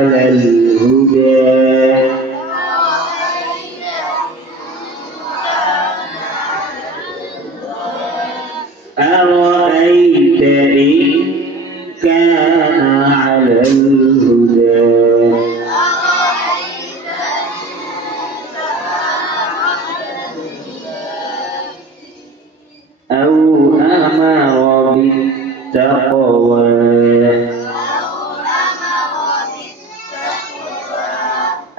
على الهدى. أرأيت إن كان على الهدى. أو أمر بالتقوى.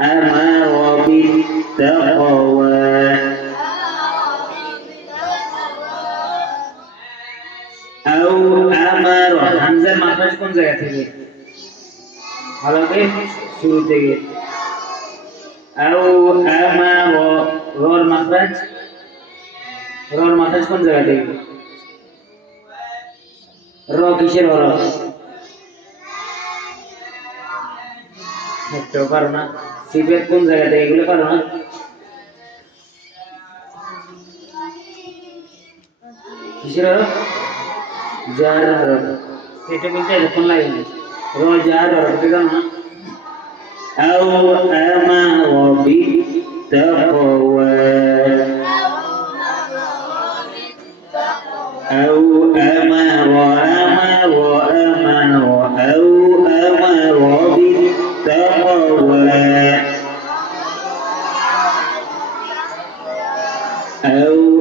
أمر بالتقوى أو أمر হামজার মাখরাজ কোন জায়গা থেকে ভালোকে শুরু থেকে أو أمر রর মাখরাজ রর মাখরাজ কোন জায়গা থেকে র কিসের হর একটাও পারো না সিপের কোন জায়গা থেকে এগুলো পারো না কিসের হর যার হর সেটা বলতে এতক্ষণ লাগে না র যার হর এটা জানো না أو أمر بالتقوى أو أمر أمر أمر أو أمر بالتقوى Oh